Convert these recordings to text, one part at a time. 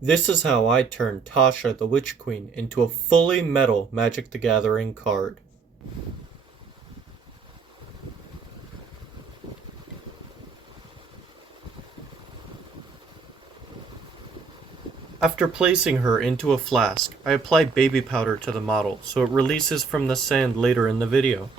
This is how I turned Tasha the Witch Queen into a fully metal Magic the Gathering card. After placing her into a flask, I apply baby powder to the model so it releases from the sand later in the video.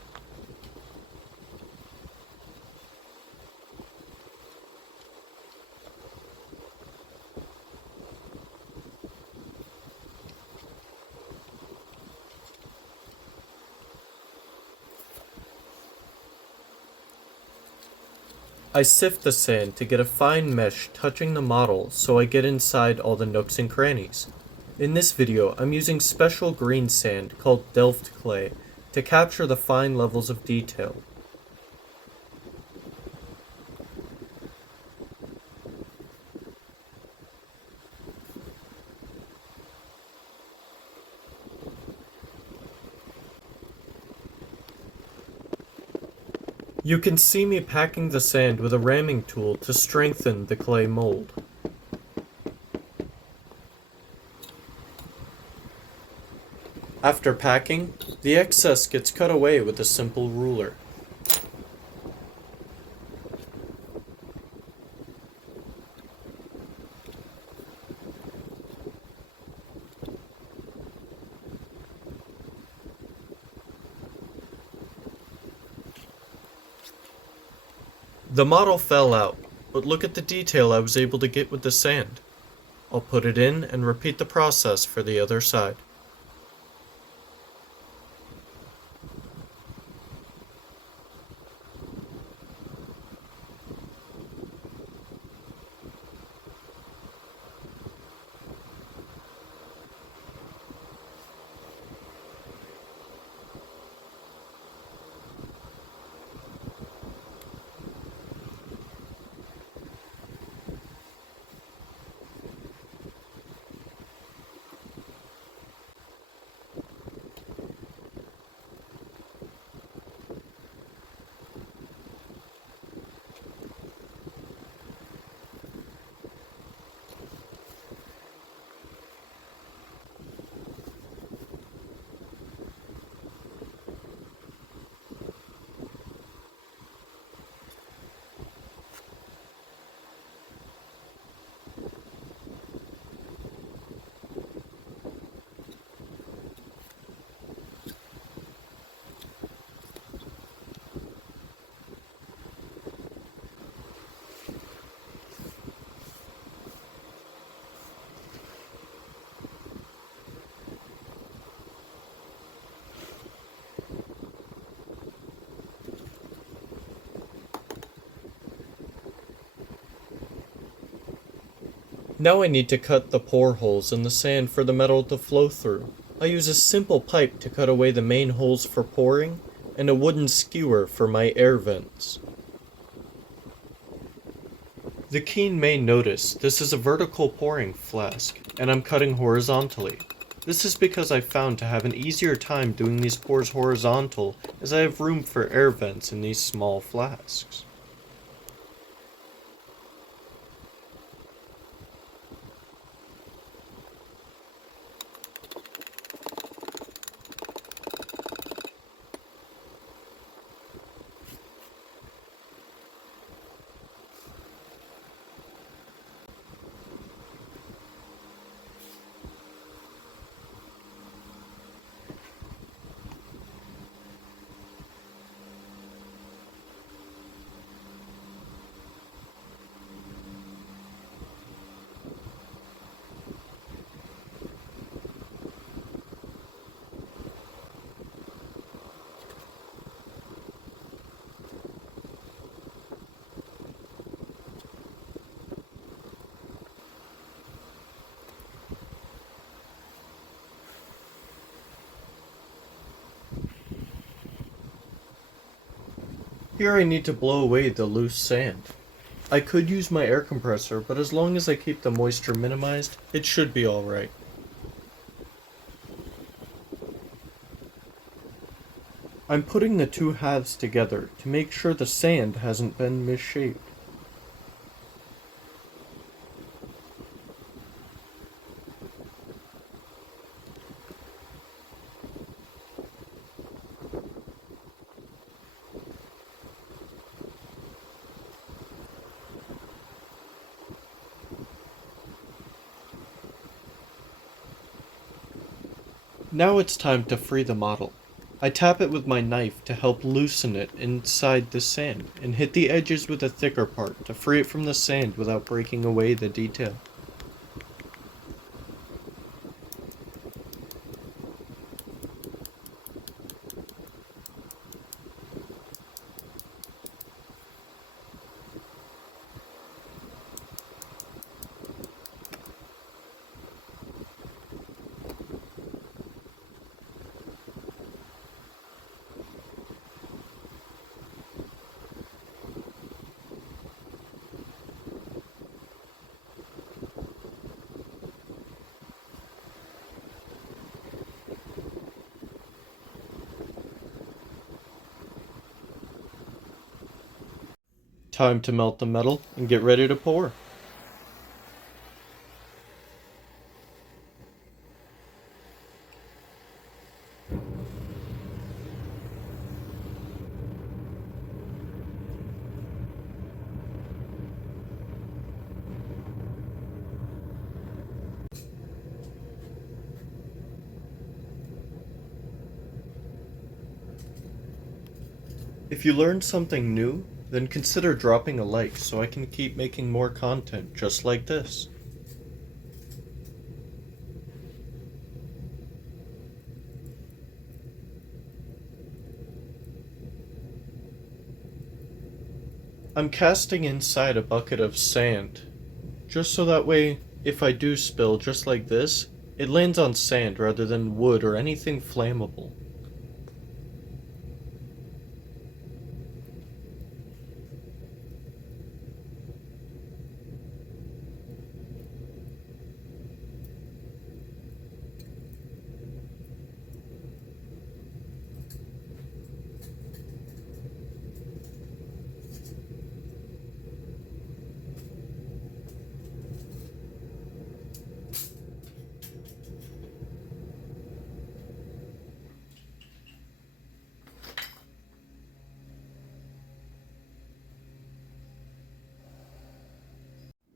I sift the sand to get a fine mesh touching the model so I get inside all the nooks and crannies. In this video, I'm using special green sand called Delft Clay to capture the fine levels of detail. You can see me packing the sand with a ramming tool to strengthen the clay mold. After packing, the excess gets cut away with a simple ruler. The model fell out, but look at the detail I was able to get with the sand. I'll put it in and repeat the process for the other side. Now I need to cut the pore holes in the sand for the metal to flow through. I use a simple pipe to cut away the main holes for pouring, and a wooden skewer for my air vents. The keen may notice this is a vertical pouring flask, and I'm cutting horizontally. This is because I found to have an easier time doing these pours horizontal as I have room for air vents in these small flasks. Here I need to blow away the loose sand. I could use my air compressor, but as long as I keep the moisture minimized, it should be alright. I'm putting the two halves together to make sure the sand hasn't been misshaped. Now it's time to free the model. I tap it with my knife to help loosen it inside the sand, and hit the edges with the thicker part to free it from the sand without breaking away the detail. Time to melt the metal and get ready to pour. If you learned something new, then consider dropping a like so I can keep making more content just like this. I'm casting inside a bucket of sand, just so that way, if I do spill just like this, it lands on sand rather than wood or anything flammable.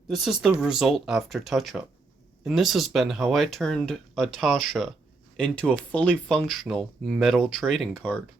This is the result after touch-up, and this has been how I turned a Tasha into a fully functional metal trading card.